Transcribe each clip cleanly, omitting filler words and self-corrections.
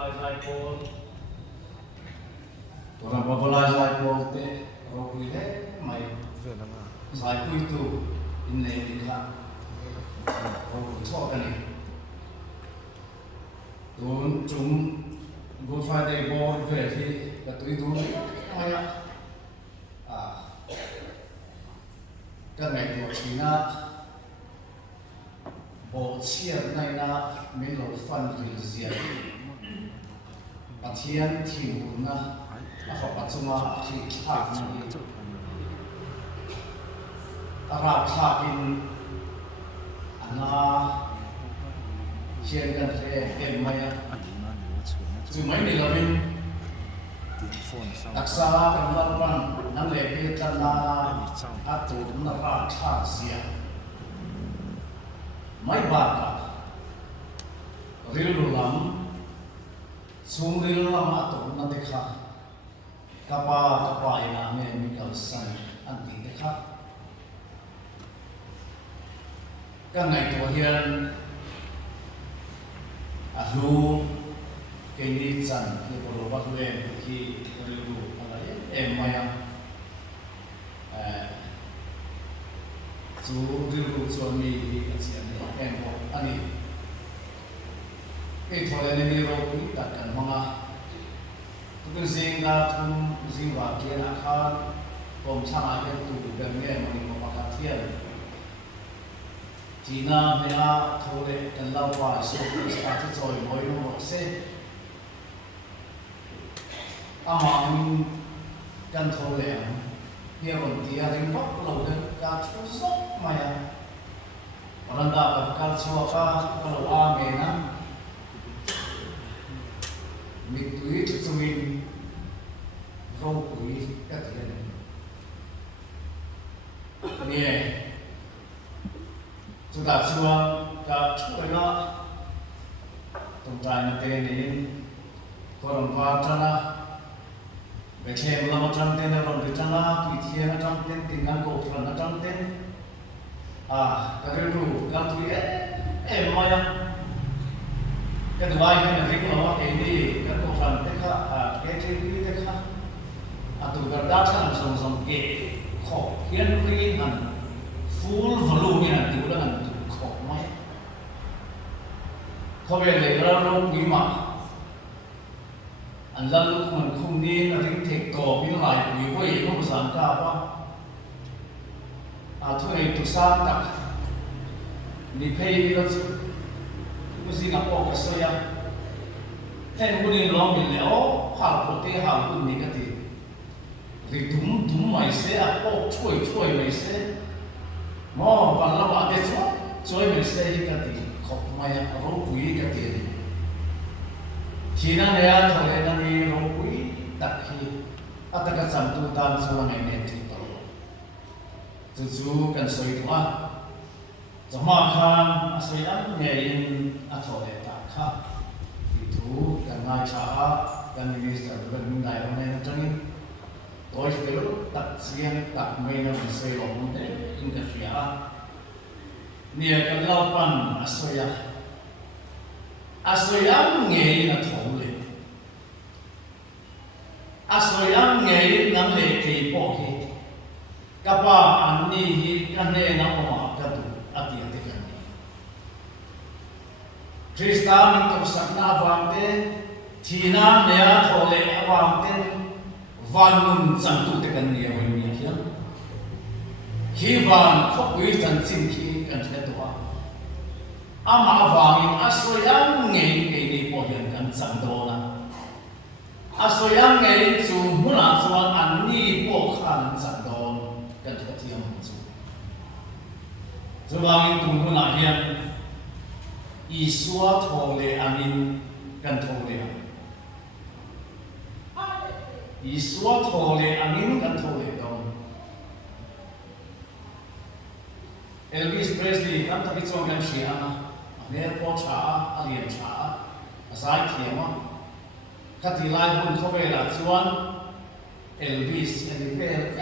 lai sai pol orang babalai sai pol te rokui le mai sai pui tu in le ni kha rokui cho kan ni tun chung Good Friday ball về thì là tụi tôi ai á cái ngày của chị na bộ chiên này na mình lâu phân hình diện bắt thiên thiểu na họ bắt chúng ta thì khác này ra khác in anh chiênกันเองไหมอ่ะจึงไม่มีเราเป็นอักษรเป็นวันนั่นแหละเป็นการอาตุนนราชาเสียไม่บาปริลลำสูงริลลำอาตุนนั่นเด็กค่ะกับปาอินาเมมิกัลสันอันตีเด็กค่ะก็ไงตัวเฮียนอาลูcái ní chân cái bộ đồ bắt lên khi tôi đủอะไรem mày chú đủ cho mi cái chuyện này em có anh ấy cái thôi nên đi rồi cũng đặt cần mong à tôi riêng ra thun riêng vào kia là khác còn cha ai cái tủ gần nghe mà mình có bắt thiên chỉ na mẹ thôi để cần lâu qua số cái sao chứ rồi mỗi lúc một xe amang kan thawhleh hi ron tia ring vak lo de ka chu zok maya randa ka kal chua ka lo a me na mi tui chumin ro pui ka thian ni chu da chua ka chu na tum tai na te ni koron va chana về xem là một trăm tên là còn được trăm là tùy thiên là trăm tên tình ngắn cổ phần là trăm tên các cái đủ làm tùy em mọi cái thứ hai là cái nó cái gì cái cổ phần thế khác cái trên cái thế khác tụi cái đa sản sống sống kệ khó hiến với hẳn full volume như là tụi là hẳn khó mấy khó về lấy ra luôn quý mà anh lần lúc mình không đi là những thiệt cổ biến lại vì vậy không dám cả ba thôi này tụi sang đặt đi pay đi đâu chứ cái gì ngập bọc cái sợi à thế muốn đi lo mình léo hàng của tê hàng của mình cái gì thì đúng mày sẽ bọc chuối mày sẽ mà và làm bạn để chuối mày sẽ cái gì khóc mày rau quý cái gì khi nào này thôi là này rau quý đặc khi at cái sản tu tan số ngày này thì tổ chú cần soi tu à giống mà khan soi ăn ngày in thôi là đặc khác thì chú cần ngay trả cần minister cần minh đại ông này cho nên tôi sẽ đặc riêng đặc mấy năm soi lòng đấy in cái phía nhiều cái lao pan soi ăn ngày là thawhleh soi ăn ngày nằm lệ thì bỏ hết các bạn anh đi cái này nó mà cái tu ati cái này Kristan itu sakna bangte thina nea thawhleh bangte vanun chantu te kan ni awin ni hian hi van khopui chan chin khi kan the to ama wangin soi ăn ngày cái ni bỏ hian kan chan do na soi ăn ngày chu muna chuan an ni bỏ khan chan do kan the thiam chu chuwangin tum huna hian Isua thawhleh angin kan thawhleh Isua thawhleh angin kan thawhleh dong Elvis Presley kan taki chuan kan hriana ner po tha a lian tha a sai thiama khati lai hun khawela chuan Elvis ani fel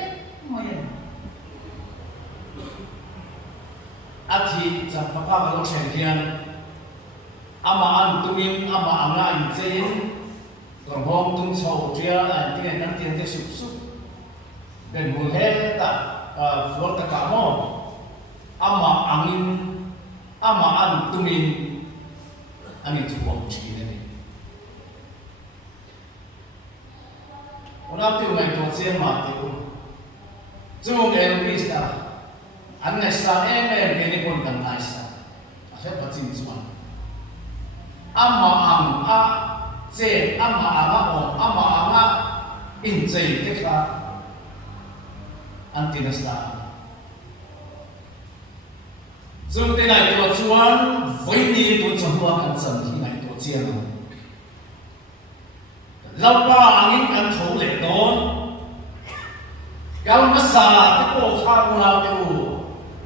mai athi chapapa lo chen hian ama an tumin ama anga an chain còn hôm tung sầu chia anh tiếng anh tiếng tiếng sụp sụp bên mùa hè ta phốt ta cả mò ama an tumin angin tuang chi này ona tiêu ngày tuang xiên mà tiêu chung Elvis ta anh này sa em cái này còn cần ai sa sẽ bắt chín chuan ama che ama in che cái khác anh tin sa chung thế này tuột chuan với ni tuột trong hoa căn sân thì này tuột chiên rồi lâu ba angin kan thấu lệ đón gal mà sa cái bộ khang nào tiêu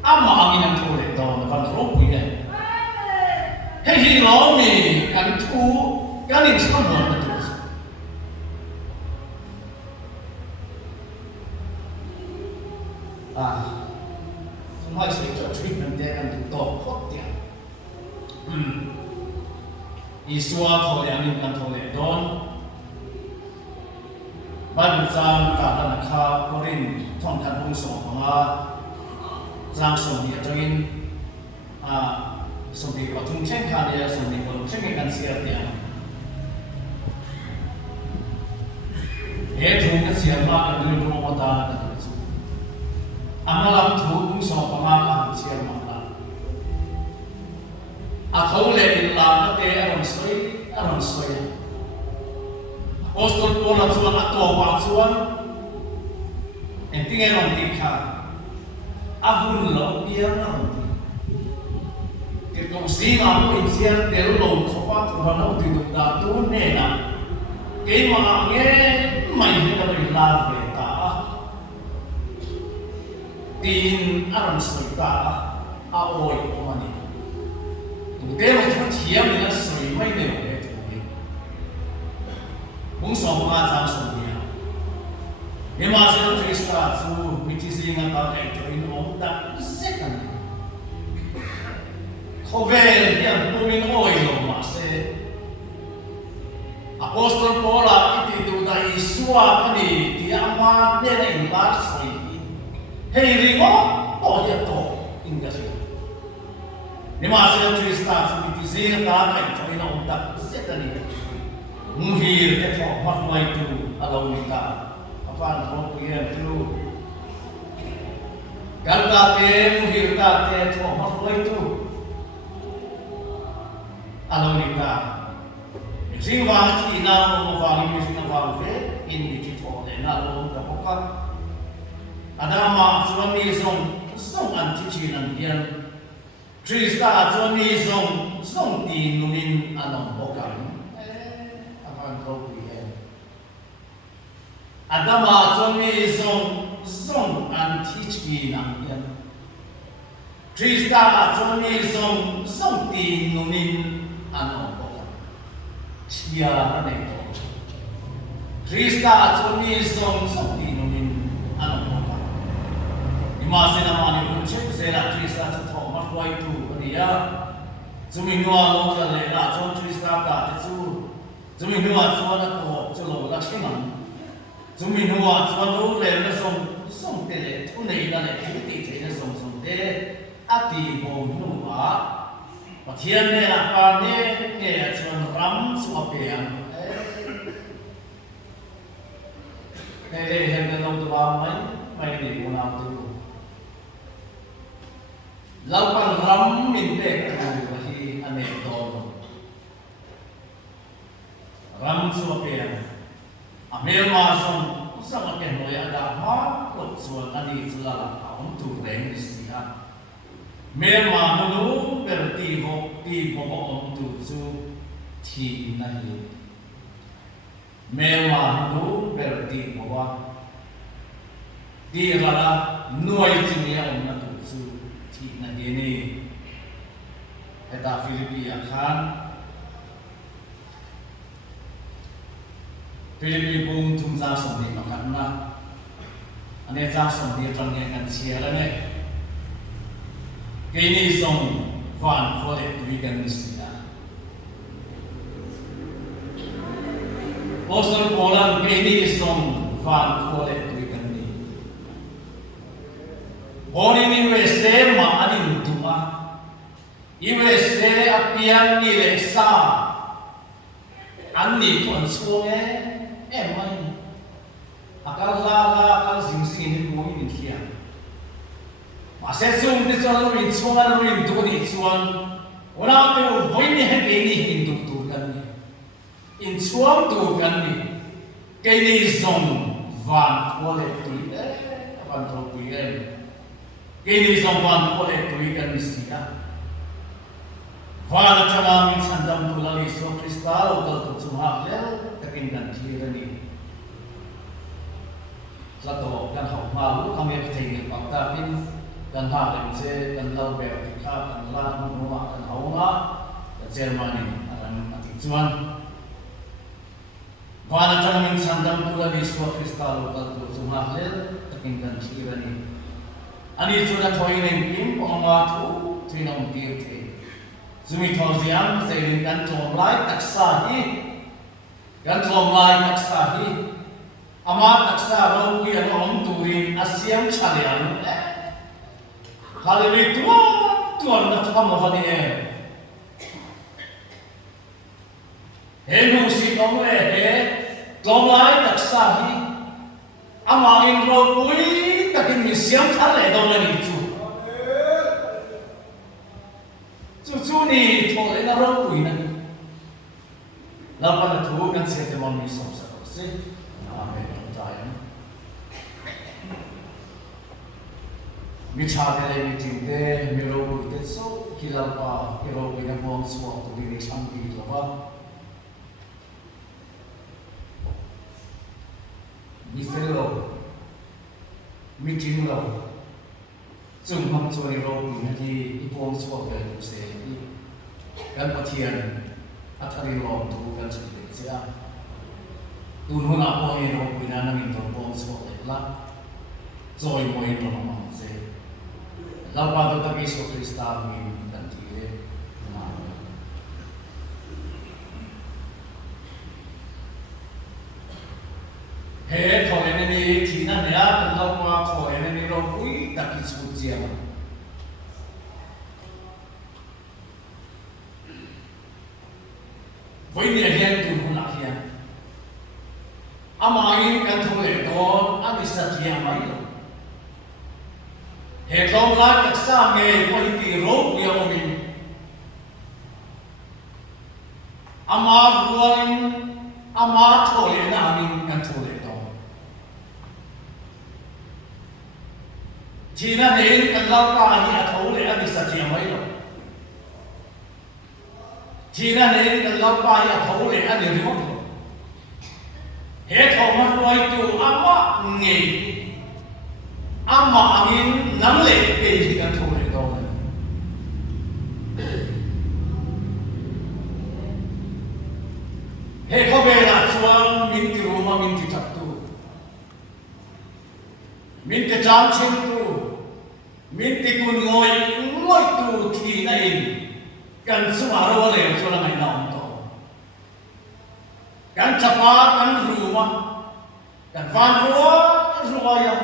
angin kan thấu lệ đón văn thấu bùi này hay hi lo mi kan thu cái này sao mà nó tuột mai sẽ cho treatment để anh được tốt tốt điểm. Isua thawhleh angin kan thawhleh don. Ban jam ka dan kha korin thong kan bung so nga. Jang so ni join so bi ko thung chen kha dia so ni ko chen kan sia dia. Thung ka sia ma kan lu mo ta kan chu. Amalam thu bung so pa ma kan sia ma la. Thawhleh in la na te aron soi. Apostol Paul at chuan ato pa chuan en tinge rong ti kha ahun lo bia na ti ke tong singa mo in sia tel lo khopa thura no ti da tu ne na ke ma nge mai ne ka ri la ve ta tin aron soi ta a oi o mani tu te mo chuan thiam ne soi mai ne le bung so ma sang so dia e ma se no trista su mi ti singa ta e to in om ta second khovel hian pumin oi lo ma se apostol Paul iti tu da Isua pani ti ama ne na in la sai hei ringo o ya to in ga se e ma se no trista su mi ti singa ta e to in om ta second muhir ke tho mat mai tu alo ni ta apan tho pien tu galta te muhir ta te tho mat mai tu alo ni ta sing wa chi na mo wa ni mi na wa ve in ni ki tho le na lo ta poka adama chuan ni song an chi chi nan hian Trista chuan ni song ti numin anong poka Adama chuan ni zong an teach me nang yan. Trista chuan ni zong ti nunin ano ko. Siya na nito. Trista chuan ni zong ti nunin ano ko. Imase naman ni Unchek sela Trista sa tho matwai tu niya. Zuminwa lo ka le la chuan Trista ka chu. Zuminwa chuan na to chulo la chingan. Chúng hoa chuan đâu về nó sông tê lệ thu này là lệ thu tị thế nó sông tê tì bồ nụ và thiên này là ba nè chuan rắm xua bèn này đây hiện cái lâu tụi mấy để cô làm từ lâu bằng rắm mình để cái này thì anh em to rắm xua bèn Amel masong sang aken moy ada ma kot suan ani sula aum tu reng sia mel ma nu ti bo om tu su thi na hi mel ma nu ti bo wa ti hala noi ching ya om na tu su thi na hi ni eta Philippi khan Philippi bung tum za som ni makan na ane za som ni tang ye kan sia la ne ke ni song van for it we can sia Boston Poland Penny Song Van Collect Weekend. Born in USA, Maanin Tuma. USA Apian Nilexa. Anni Console, Emma. Akala Kalsing Boy in here. Masesum this one in Swan in Tony one out of Winnie had any into two in Swan to Gandhi. Kenny Zong Van Collect to Van Topian. Kenny Zong Van Collect to Weekend Mistia. Van Chanam in Sandam Tulali so Crystal to Sumakel, the Pingan Tyranny. Lato, dan hok malu kami bertinggal paktabin dan hal yang dan lau bertika dan lah menua dan haunga dan Jermani akan mati cuan. Wana canamin sandam pula di Isua kristal lokal tu sumahlel tekinkan kirani. Ani sudah toiling pim pengawatu trinam kirte. Zumi tauziam seiring dan tomlai taksahi dan tomlai taksahi. Amat taksa rau yang om turin asyam chalian. Haliri tuan nak kamu fani Henu si kamu tomlai taksa hi. Amain rau takin misyam chale dolan itu. Cucu ni tole na rau nani. Lapan tu kan siapa mau misam sih. Amen. Mi chadele mi tinte mi robu te so hilapa hiro ina bom so to di champi lova mi fellow mi jimlo chung ham so ni robu na di bom so ke tu se kan pathian athari lo tu kan chite sia tu nu na po he robu na na min bom so la joy moi no ma se Lampado tapi Yesus Kristus min dan tile. He thawhleh ni thina nea lampado thawhleh ni rokui tapi sucia. Voi ni ahian tu nak ahian. Amain kan thawhleh don ani satya mai. He long lai taksa nge moi ti ro puya omin. Ama rualin ama thawhleh na amin kan thawhleh don. Thina nen kan lau pa hi a thawhleh ani satya mai lo. Thina nen kan lau pa hi a thawhleh ani rimot lo. He thawma ruai tu ama nge ama angin nang le pe hi kan thawhleh don. He ko ve la chuan min ti ruma min ti thak tu. Min ti chang chen tu. Min ti kun ngoi tu thi na in. Kan suma ro le chuan ngai naum to. Kan chapa kan ruma. Kan van ruwa ya.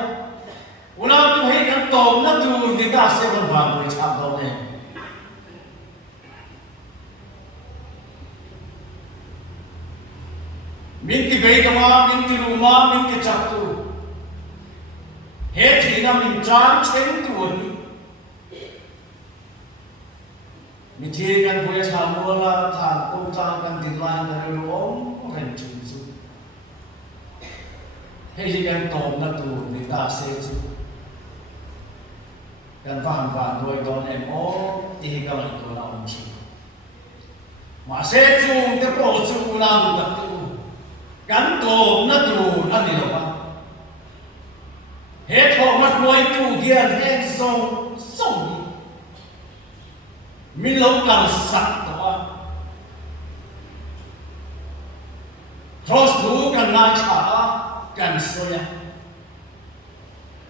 Una tu hei kan tom na tu di ta se kan van ro chap do ne. Min ti bei kama min ti ruma min ti chap tu. He thi na min chan chen tu ni. Mi thi kan boya cha mo la tha tu cha kan tin lai na ro om ren chun su. He hi kan tom na tu di ta se su. Kan van đôi con em ó thì các bạn tôi làm gì mà sẽ chung cái bộ chung làm được tu gắn tổ nó tu anh đi đâu hết họ mất đôi tu hiền hết sông sông mình lâu càng sạch đó cross tu càng nai trả càng soi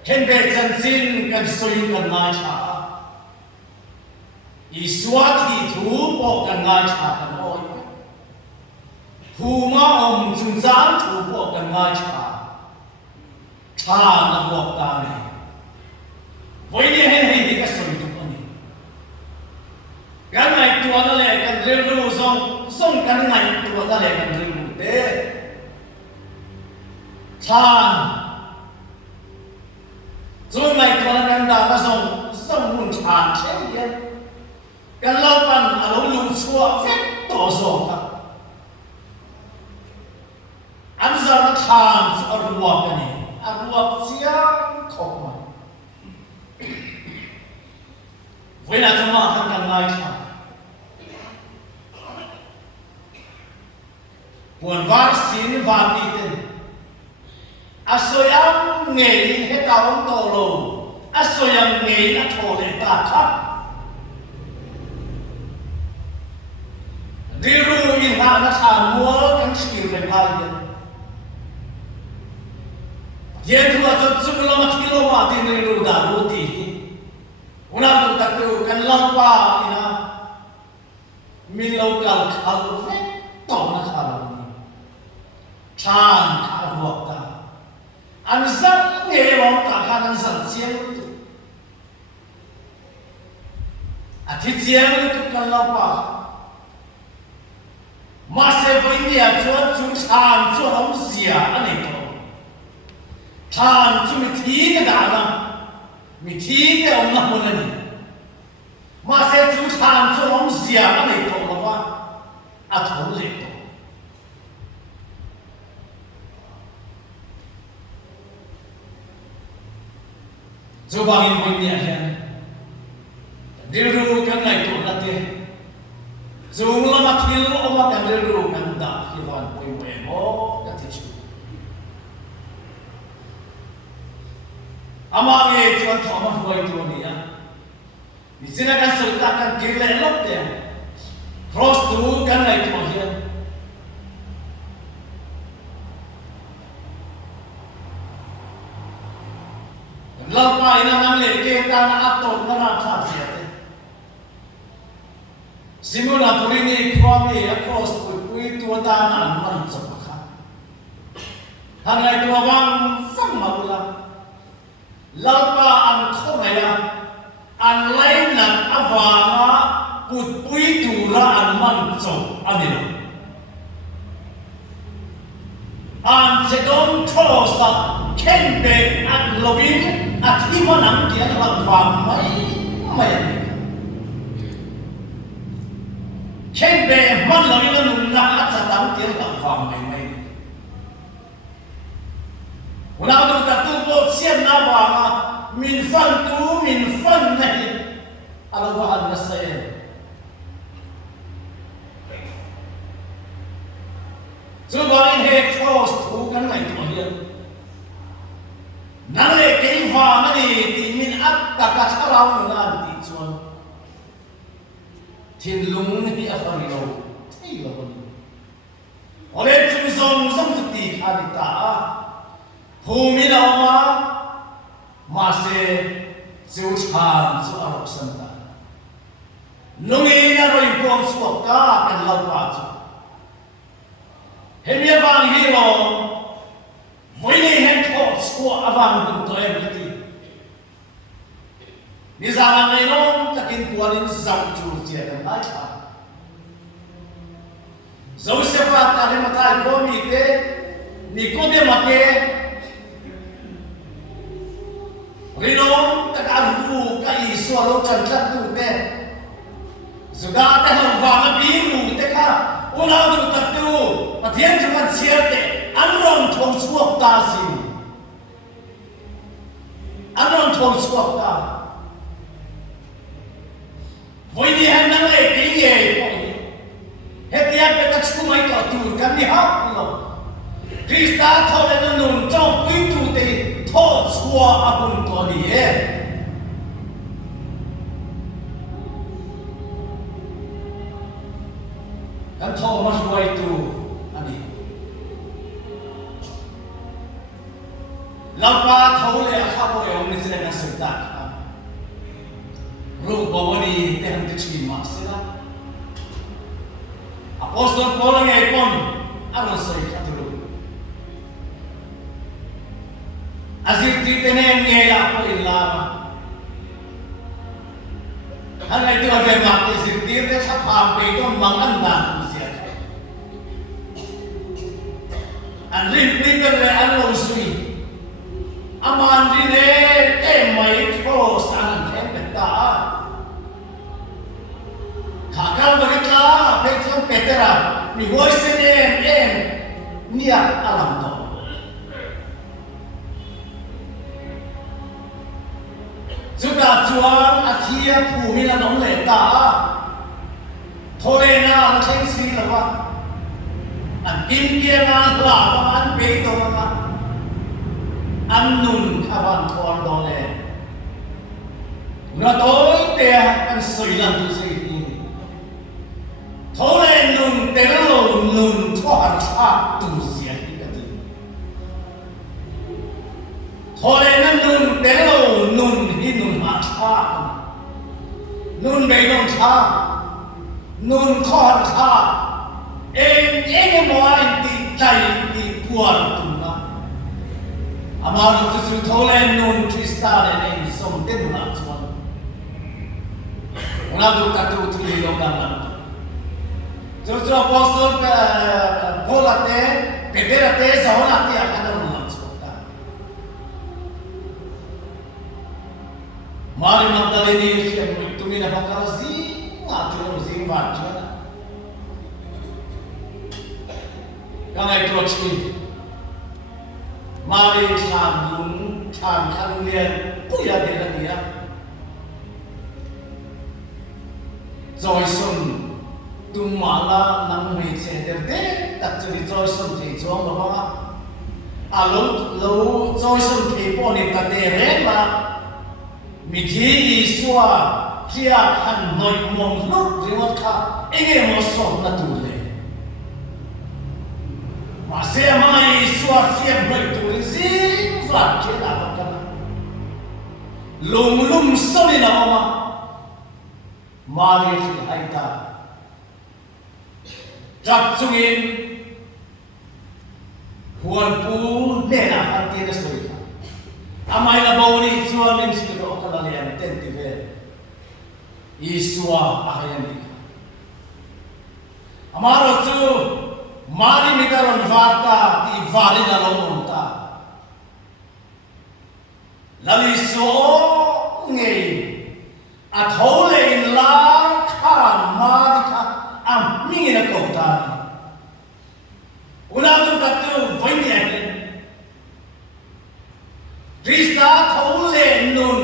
Hen be chân xin kan soin kan ngai cha. Isua thi thu po kan ngai cha kan oi. Huma chung zang thu po kan ngai cha na huak ta ni voi ni he ka soi tu ani kan ngai tu na le kan rel ru song kan ngai tu na le kan rel ru te chan zo ngai tu na kan da na song mun chan chen ye kan lau pan a lo lu chua fet to so ka an za na chan a ruak ani a ruak siang khok ma với là chúng ta không cần nói buồn vác xin và đi tên asoyang nghề đi hết tao ông tổ lù asoyang nghề đã thổ lệ ta khắp đi ru in hạ nó thả mua cắn chịu về bao nhiêu dia tu aja sebelum mati lo mati ni ru dah roti una tu tak tu kan lampa ina min lo kal khal fe to na khal ni chan kha huak ta an zang nge lo ta kha nan san chiang tu a thi chiang tu kan lampa ma se voi ni a chuan chu chan chu hom sia ani to chan chu mi thi ka da na mi thi te om na mun ani ma se chu chan chu om sia ani to lo wa a thawhleh to zo bang in voi ni a hian dir ru kan ngai to na te zo la ma thil o ma kan dir ru kan da hi wan poi mo mo ka ti chu ama nge chuan thoma huai tu ni a ni sina kan sol ta kan kir le lop te cross tu kan ngai tu hian lalpa ina nam le ke ta na atot na ra tha sia te simuna purini kwame cross tu pui tu ta na man cha kha hangai tu wang sam ma bula lalpa an khomaya an laina awanga put pui tu ra an man cho anilo an se don khosa ken be an lovin at imanam kia lalpa mai ken be man lovin nun na at sa dam kia lalpa mai una tu ta tu po sian na wa min fan nahi ala wa an nasayen zo ba in he cross tu kan ngai to hian nan le ke wa na ni ti min at ta ka tharau na ti chuan thin lung hi a fan lo thei lo ni ole chung song ti kha ni ta Humi na oma mase ziu chan zu arok santa nungi na roi pong suok ka kan lau pa zu hemia bang hi lo voi ni hen thok suwa avang dun to em liti ni zana ngai nom takin puanin zau chu chia kan lai cha zo se fa ta le matai ko mi te ni ko de mate Rinong takarhu ka Isua lo chan chat tu te zuga te hong wanga biru te kha una du tak tu pathian chuman chiar te anron thong suak ta sin anron thong suak ta voi ni han nang le ti ye ko hetia pe ta chu mai ka tu kan ni ha lo Krista thole na nun chong pui tu te thọ chua abun to ni e kan thọ ma huai tu ani lapa thawhleh kha bo yom ni sele na sita ru bawani te ham te chi ma sila apostol Paul nge pon soi katru azir ti tenen nge la ko ilama hangai tu ave ma ti zir ti te sa pa pe to mang an na sia an rin rin le an lo sui aman rin e mai ko san ten ta kakal bagitla pekson petera mi voice em nia alam to sudah chuan athia phumi la nong le ta thole na cheng si lawa an kim kia na la an pe to ma an nun khawan thor do le na toi te an soi lan tu sei thole nun te lo nun thor tha tu sia ni ka ti thole na nun te lo nun hi nun ma tha nun be non tha nun thor tha em mo ai ti chai ti puan tu na amar tu su thole nun krista ne som te na chuan una du ta tu thi lo dan na Jojo apostol Paul ate Peter ate Saul ate akan mengaksudkan. Mari Magdalene yang itu mina bakarazi ngatur zin baca. Karena itu ciri. Mari sambung kalian punya dia. Joyson tum mala nang me che der de tak churi joyson the chong lo ba alo lo joyson the po ni ta de re ba mi thi Isua kia han noi mong lu riwat kha enge mo so na tu le ma se ma Isua kia noi tu zi flat che da ba ka lum so ni na ma mari hai ta Jab sungin huan pu nena hati na soi amai na bauni Isua min sikro kalalian tentive Isua ahayani amaro chu mari mikaron varta ti vali na lomonta lali so ngei athole in la khan mari kha am mingi na kota unang tatu vanya Krista thole nun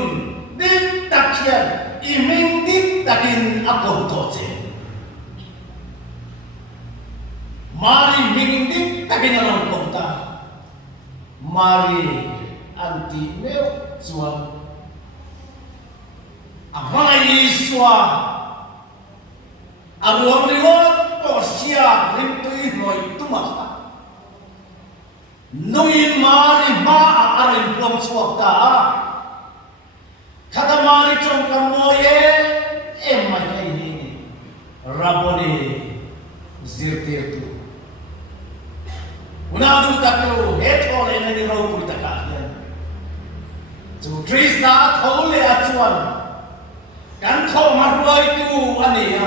dit takyan iming dit takin akon toche mari ming dit takin alam kota mari anti meu chuan amai Isua aruang riwat porsia rintui noi tumak nuin mari ma arin plom suakta kata mari chong kamoye emai ni raboni zirtirtu unadu takto hetole nani rau purta kahyan tu Krista thole achuan kan tho marwai tu ania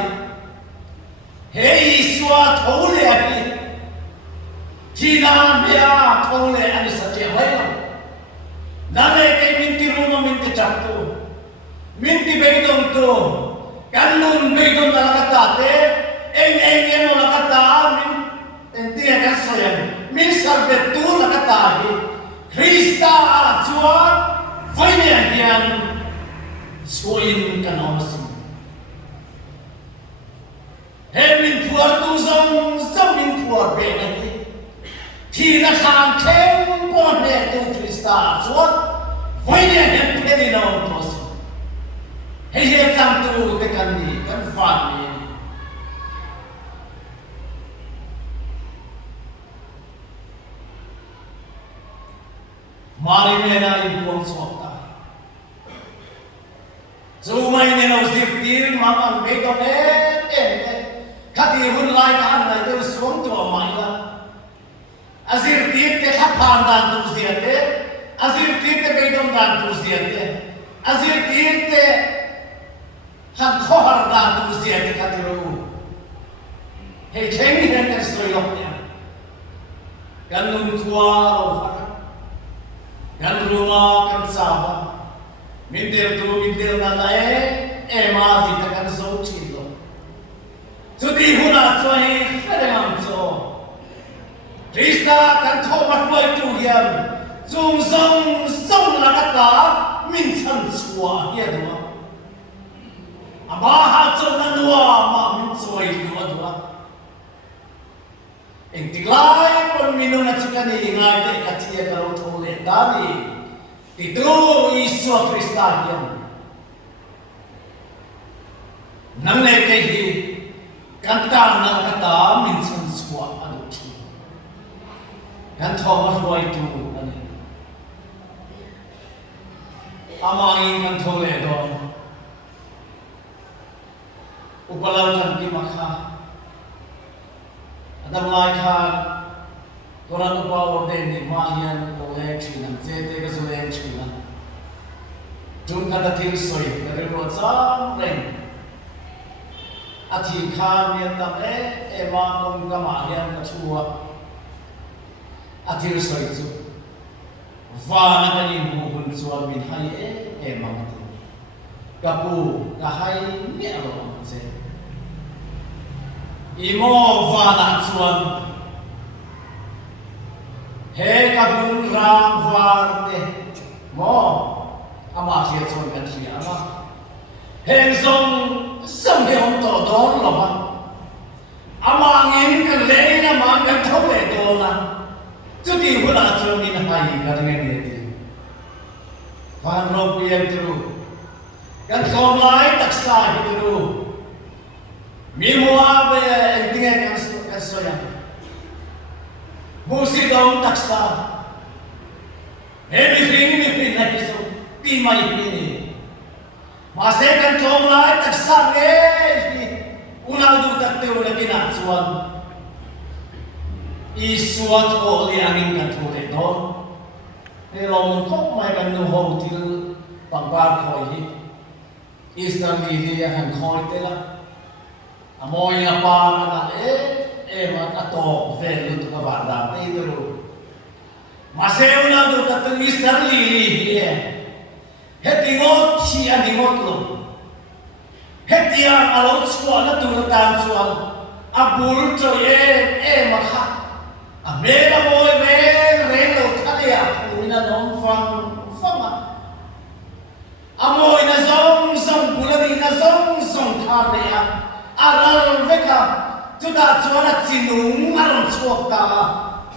Hey Isua thole ani Tina mea thole ani sache hoya nane ke minti ruma minti chakto minti beidong to kanun beidong nakata te eng mo nakata min enti akan soyan min sarbe tu nakata hi Krista achua vaine hian soin kanomasin min puar tu zong min puar be na hi thi na khang khem pon ne tu Krista suat vai ne hem pe ni no tos he sang tu te kan ni kan fan ni mari ne na in pon sota zo mai ne no zirtir ma an be ko ne khati hun lai kan lai tu suang tu mai la azir tit te khapan dan tu siate azir tit te beidon dan tu siate azir tit te han khohar dan tu siate khatiru he chengi hen kan soi lok ya kan nun khwa lo kan ruma kan sawa mindel na lae ema vita kan so chilo chudi huna choi kharemam cho Krishna kan thomat boy tu hiam chung song la kata min chan chua ya do ama ha cho na nuwa ma min choi do eng tiklai pon minu na chikani ngai te kathia karo thole dani ti tu Isua Krista hiam nang ne ke hi kan ta na kata min chan chua adu thi kan thomas boy tu ani amangin kan thole do upalau kan ki makha adam lai kha koran upa orde ni ma hian lo le thina che te ka so le thina jun ka ta thil soi ka re ro sam reng athi kha mian tam e ma kom ka ma hian ka chua athil soi chu va na ka ni mu hun chuan min hai e ma ma tu ka pu ka hai ni a lo che imo va na chuan he ka bun ram var te mo ama thia chuan kan thia ama he song he on to don lo ma ama ngin kan le na ma kan thau le do na chu ti huna chuan ni na hai ka ne ne ti van ro pu yem tu kan khom lai tak sa hi tu mi mua be tinga kan so ya musi dong taksa he mi hring na ki so ti mai pi ni ma se kan thom lai taksa nge una du tak te una ki na chuan Isua thawhleh angin kan thole do he long thok mai kan nu ho til pangpar khoi hi Islam ni han khoi te la amoy na pa na ma ka to velu tu ka ba te do maseu na do ta tu Islam li he tingot si adingot lo he tia alo chwa na tu tan chuan abul cho ma kha a me la boy me re lo thalia na nom fang amoy na zong bulani na zong kha le aral veka tu da chuan chinung aron chuak ta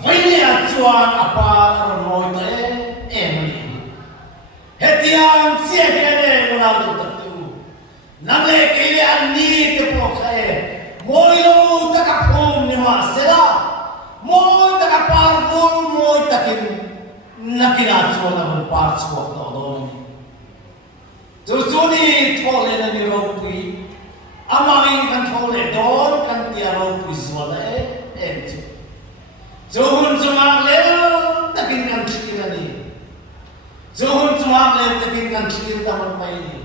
hoinia chuan apa aron moi ta mani hetiam sia hele una du ta tu nang le ke le an ni te po khae moi lo ta ka phom ni ma sela moi ta ka par bul moi ta kin nakina chuan aron par chuak to do ni ni thole na ni ro pui amangin kan thole don kan tia ro pui zuala em chu Johun chumak le takin kan thira ni Johun chumak le takin kan thir ta man mai ni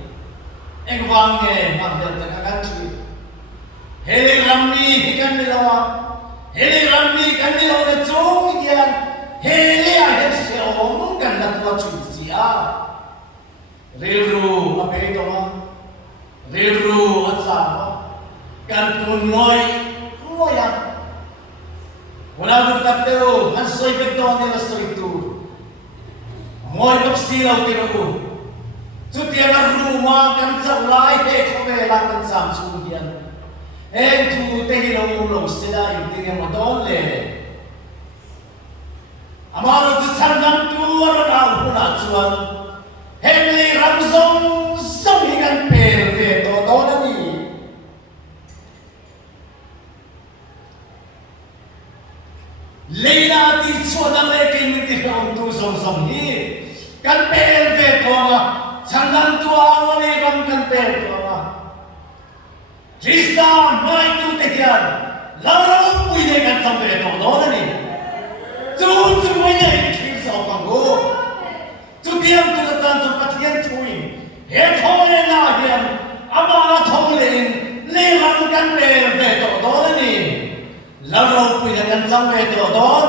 engwang nge mang de ta kan thir hele ramni hikan ni lawa hele ramni kan ni lawa chung yan hele a het se om kan na tua chu sia rilru ape to ma rilru atsa kan kun moi ya wala du tateo han soi vekto ni la soi tu moi bak silaw tiro chu tia na ruma kan chau lai he khove la kan sam chu hian en tu te hi lo sela in tinga ma don le amaro chu chandam tu ro na huna chuan hemli ramzong song hi kan per ve to do na ni Leila ti chuan le ke mi ti on tu song hi kan per ve to ma chandam tu awale ram kan per to ma Krista mai tu te hian la ro pui de kan sam ve to do na ni chu sang về tổ đón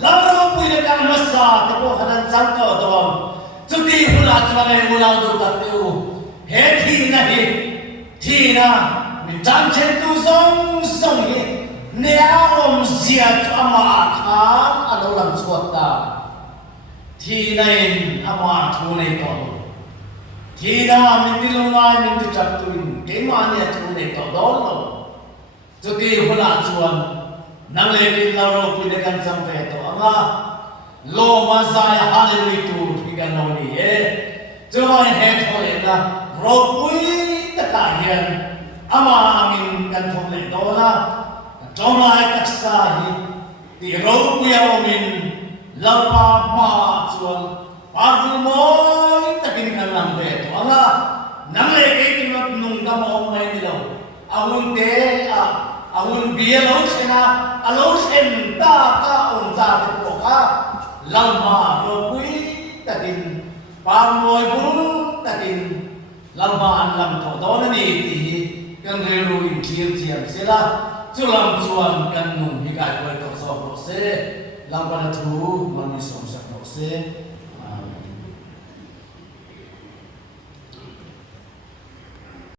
lắm đâu bây giờ càng mất xa tập bộ khăn sang tổ đón chút đi hula cho nên hula đồ tập tiêu hết thì na mình chán chết tu song song hi nea om zia cho ama khan alo lam suat ta thì này ama thu này to thì na mình đi lungai mình đi chặt tuin cái mà này thu này to đó lo chút đi hula chuan nang le bin la ro pi de kan sam ve to anga lo ma sa ya hallelujah tu hi kan no ni e cho he thole na ro pui ta ka hian ama angin kan thom le do na trong lai tak sa hi ti ro pui a min la pa ma chuan pa vu moi takin kan lam ve to anga nang le ke ti not nung da mo mai ni lo awun te awun bia lo sena alo sen ta ka on ta ko ka lama ro pui takin pa moi bu takin lama an lam to do na ni ti kan re ru in clear chiam sela chulam chuan kan nung hi kai ko to so pro se lam pa na thu man ni som sa pro se